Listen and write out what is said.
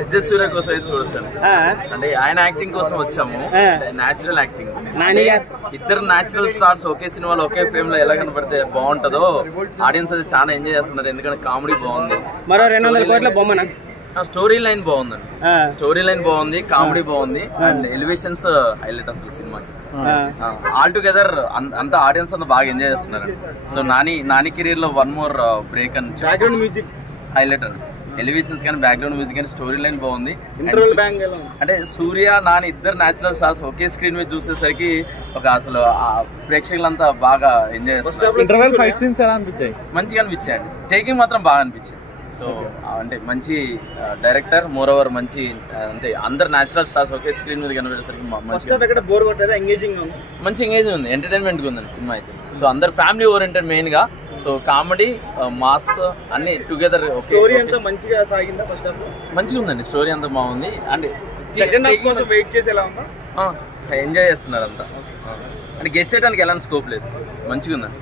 ఎస్జెస్ సూర్య కోసం అయితే చూడొచ్చండి. అంటే ఆయన యాక్టింగ్ కోసం వచ్చాము, న్యాచురల్ యాక్టింగ్. ఇద్దరు న్యాచురల్ స్టార్స్ ఒకే సినిమాలో ఒకే ఫ్రేమ్ లో ఎలా కనపడితే బాగుంటుందో ఆడియన్స్ అయితే చాలా ఎంజాయ్ చేస్తున్నారు. ఎందుకంటే కామెడీ బాగుంది, మరో 200 కోట్ల బొమ్మ. స్టోరీ లైన్ బాగుందండి, స్టోరీ లైన్ బాగుంది, కామెడీ బాగుంది, అండ్ ఎలివేషన్స్ హైలైట్ అసలు సినిమాకి. ఆల్ టుగెదర్ అంతా ఆడియన్స్ అంతా బాగా ఎంజాయ్ చేస్తున్నారు. సో నాని కెరీర్ లో వన్ మోర్ బ్రేక్ అని హైలైట్ అండి. ఎలివేషన్స్ కానీ, బ్యాక్గ్రౌండ్ మ్యూజిక్ కానీ, స్టోరీ లైన్ బాగుంది. అంటే సూర్య నాని ఇద్దరు న్యాచురల్ స్టార్స్ ఒకే స్క్రీన్ మీద చూసేసరికి ఒక అసలు ప్రేక్షకులంతా బాగా ఎంజాయ్ చేస్తారు. మంచిగా అనిపించాయండి, టేకింగ్ మాత్రం బాగా అనిపించింది. సో అంటే మంచి డైరెక్టర్, మోర్ ఓవర్ మంచి, అంటే అందరు న్యాచురల్ స్టార్స్ ఒకే స్క్రీన్ మీద కనబడేసరికి మంచి ఎంగేజింగ్ ఉంది, ఎంటర్టైన్మెంట్ ఉందండి సినిమా అయితే. సో అందరు ఫ్యామిలీ ఓరియంటెడ్ మెయిన్ గా. సో కామెడీ, మాస్ అన్ని టుగెదర్. మంచిగా ఉందండి, స్టోరీ అంతా బాగుంది. అంటే ఎంజాయ్ చేస్తున్నారు అంతా. అంటే గెస్ చేయడానికి ఎలాంటి స్కోప్ లేదు, మంచిగా ఉందండి.